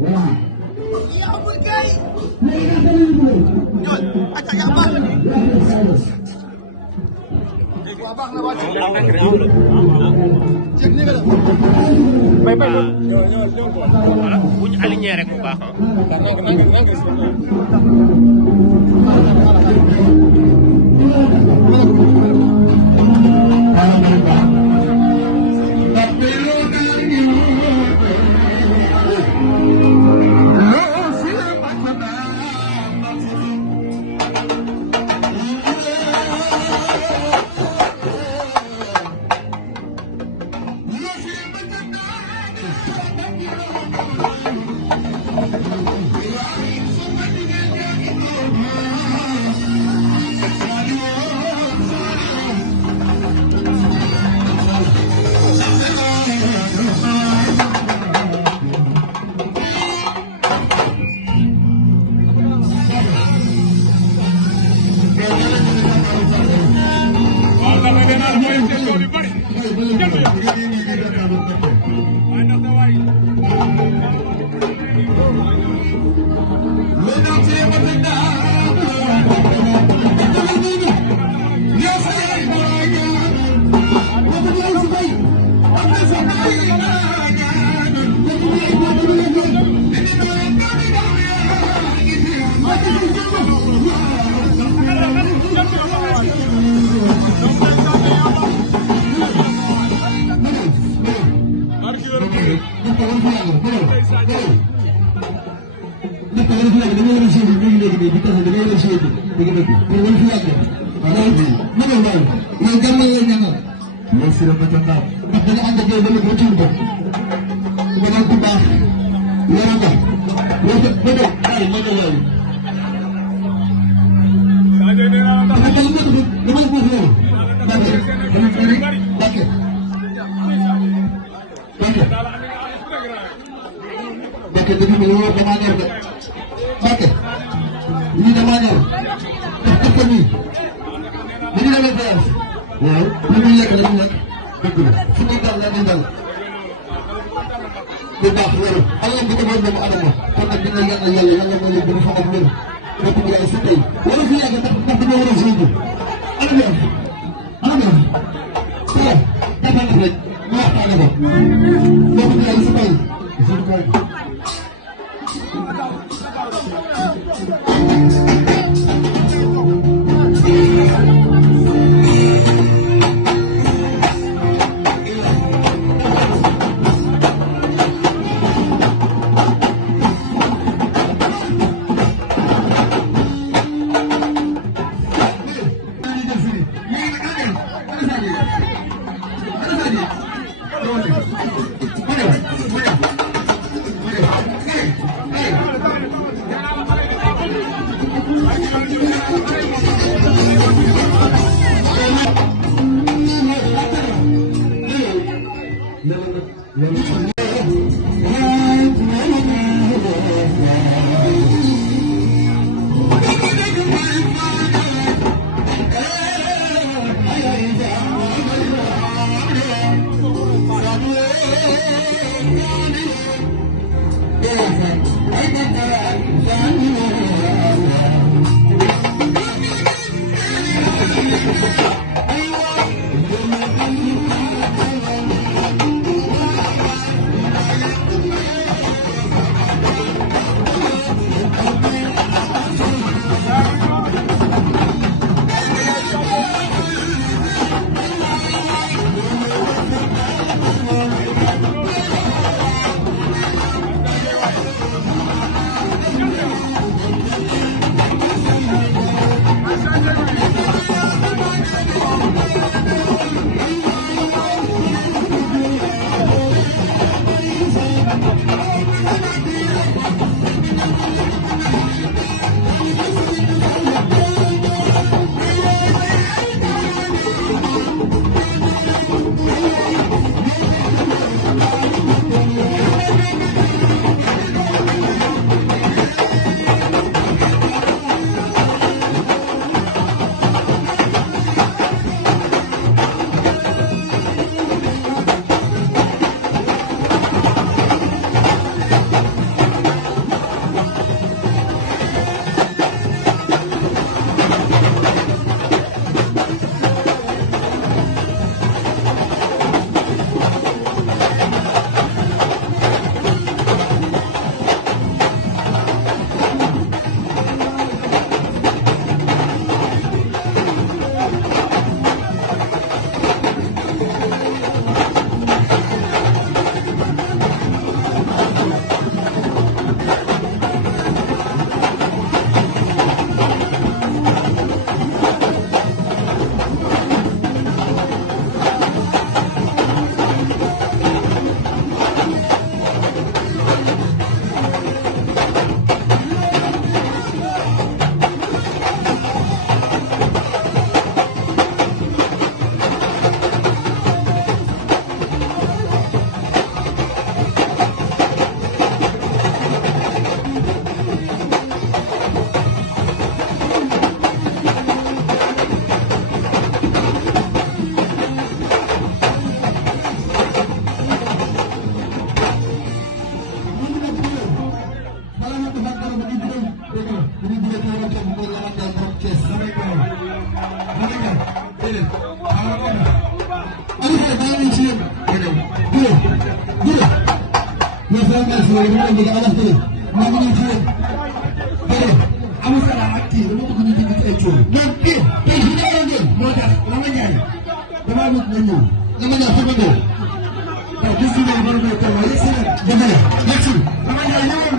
Iya amul kay. Yun, at saka ba? Wabak na wajib. Check ni ka lang. Bye bye. Buñ aligné rek mu baax yooyu ñu ngi leen di maa ngi leen xale bëri amul salaam ak kii dama bëgg ñu dégg ci ay coow donc kii tey fi ñu war a jël moo tax la ma ñaan damaa bëgg nga ñëw la ma ñaan sama ñëw waaw gis nga war nga teew waaye yegg si nag dama la yegg si la ma ñaan ñëwoon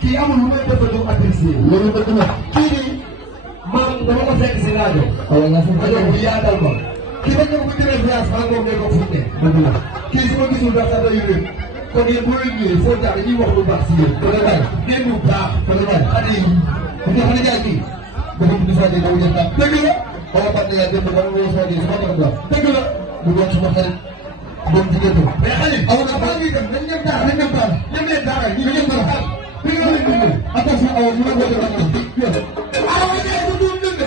kii amul lu may defal lu apprécié loolu dëgg la kii nii man dama ko fekk si rajo. waaw nga fekk rajo bu yaatal ko. kii dañ ne ko bu jëlee voyage maa ngi ko fu mu ne. dëgg la kii su ma gisul dafa sax day yëngu kon yéen boo leen ñëwee foo jaar dañuy wax lu baax si yéen. kon nag ngeen ñu baax. kon nag xale yi bu ñu xale jaay kii dafa tudd Fadé dafa jël ndax dëgg la. xaw ma Fadé yaa dem ba mu woo Fadé sama borom la dëgg la mu doon suma xarit doon jigéen ñi. mais xale yi aw na baa ngi dem nañ dem daara nañ dem daara ñoom leen daara ñi ñoom ñoo xam. attention awa ñu ngi koy def awa ñaar du doon dëgg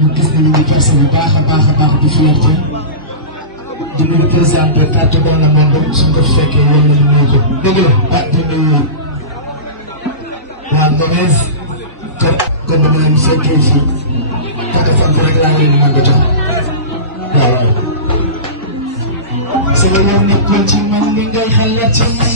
ñu gis nañu ñu percé bu baax a baax a baax di fierté di nuyu présenté carte dans le monde suñ ko fekkee yéen ñu nuyu ko dëgg la ah di nuyu waa Ngomez kër comme ni ma leen fekkee fii kàddu fan rek laa leen mën a jox waaw waaw. sama yoon nekkul ci man li ngay xalaat ci man